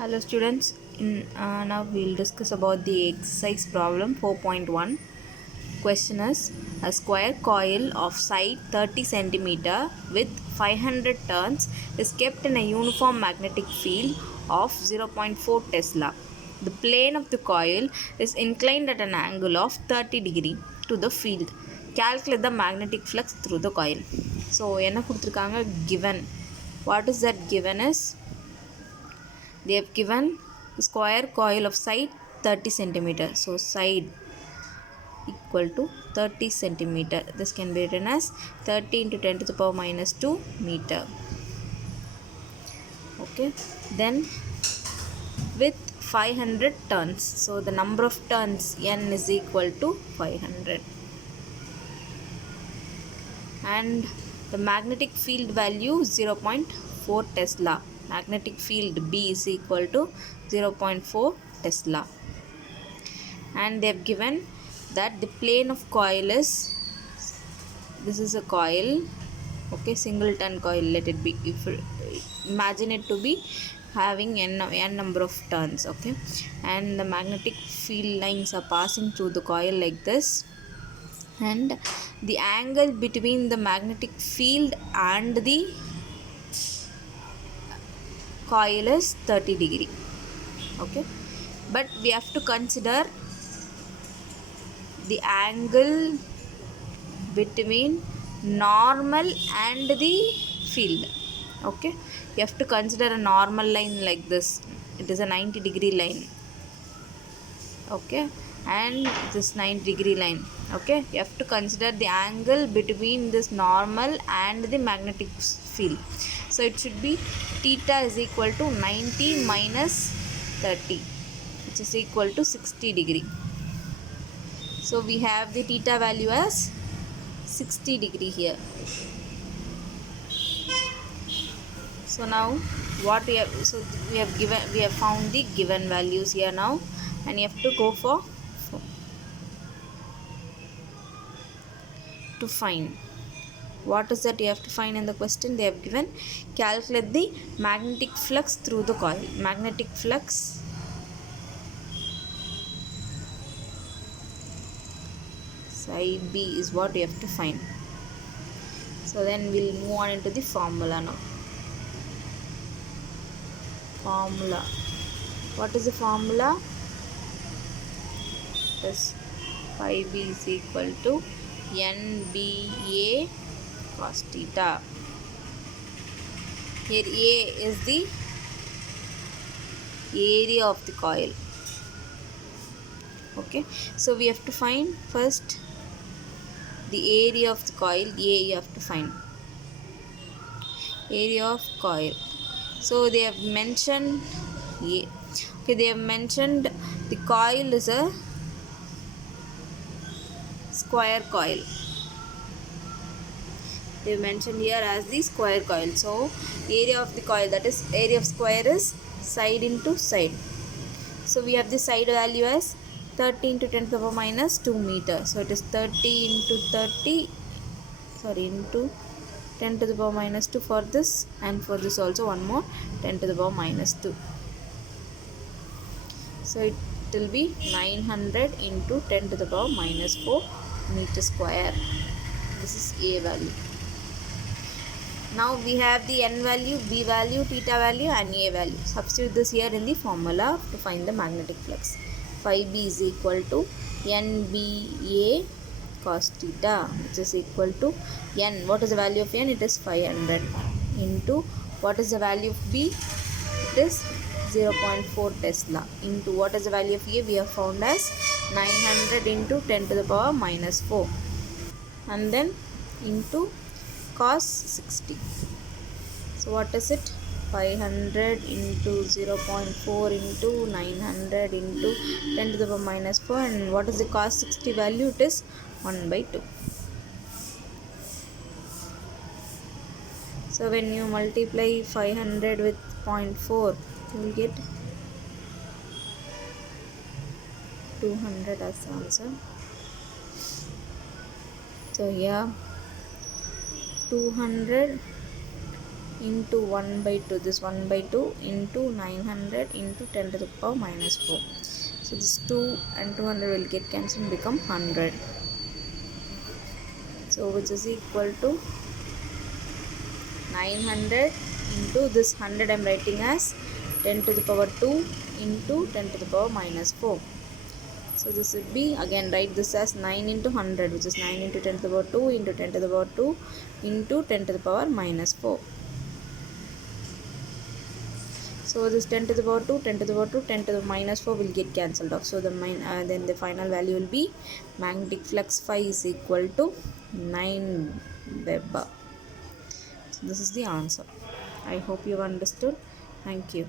Hello students, now we'll discuss about the exercise problem 4.1. Question is, a square coil of side 30 centimeter with 500 turns is kept in a uniform magnetic field of 0.4 Tesla. The plane of the coil is inclined at an angle of 30 degree to the field. Calculate the magnetic flux through the coil. So என்ன கொடுத்திருக்காங்க given. What is that given is, they have given square coil of side 30 centimeter. So side equal to 30 centimeter. This can be written as 30 into 10 to the power minus 2 meter. Okay, then with 500 turns, so the number of turns n is equal to 500, and the magnetic field value 0.4 Tesla. Magnetic field B is equal to 0.4 Tesla, and they have given that the plane of coil is, this is a coil, okay, singleton coil, let it be, if imagine it to be having n number of turns, okay, and the magnetic field lines are passing through the coil like this, and the angle between the magnetic field and the coil is 30 degree, okay, but we have to consider the angle between normal and the field. Okay, you have to consider a normal line like this, it is a 90 degree line, okay, and this 90 degree line, okay, you have to consider the angle between this normal and the magnetic field. So it should be theta is equal to 90 minus 30, which is equal to 60 degree. So we have the theta value as 60 degree here. So now what we have, so we have found the given values here now, and you have to go for to find what is that you have to find in the question. They have given, calculate the magnetic flux through the coil. Magnetic flux psi B is what you have to find. So then we'll move on into the formula now. Formula, what is the formula? Is phi B is equal to NBA cos theta. Here A is the area of the coil, okay, so we have to find first the area of the coil. A you have to find area of coil. So they have mentioned A, okay, they have mentioned the coil is a square coil. They mentioned here as the square coil. So area of the coil, that is area of square, is side into side. So we have the side value as 30 into 10 to the power minus 2 meter. So it is 30 into 30, sorry, into 10 to the power minus 2 for this, and for this also one more 10 to the power minus 2. So it will be 900 into 10 to the power minus 4 meter square. This is A value. Now we have the n value, B value, theta value, and A value. Substitute this here in the formula to find the magnetic flux. Phi B is equal to NBA cos theta, which is equal to n. What is the value of n? It is 500 into what is the value of B? It is 0.4 Tesla into what is the value of A? We have found as 900 into 10 to the power minus 4, and then into cos 60. So what is it? 500 into 0.4 into 900 into 10 to the power minus 4, and what is the cos 60 value? It is 1 by 2. So when you multiply 500 with 0.4, you will get 200 as the answer. So here 200 into 1 by 2, this 1 by 2 into 900 into 10 to the power minus 4. So this 2 and 200 will get cancelled and become 100. So which is equal to 900 into this 100 I am writing as 10 to the power 2 into 10 to the power minus 4. So this would be, again write this as 9 into 100, which is 9 into 10 to the power 2 into 10 to the power 2 into 10 to the power minus 4. So this 10 to the power 2, 10 to the power 2, 10 to the minus 4 will get cancelled off. So then the final value will be magnetic flux phi is equal to 9 Weber. So this is the answer. I hope you understood. Thank you.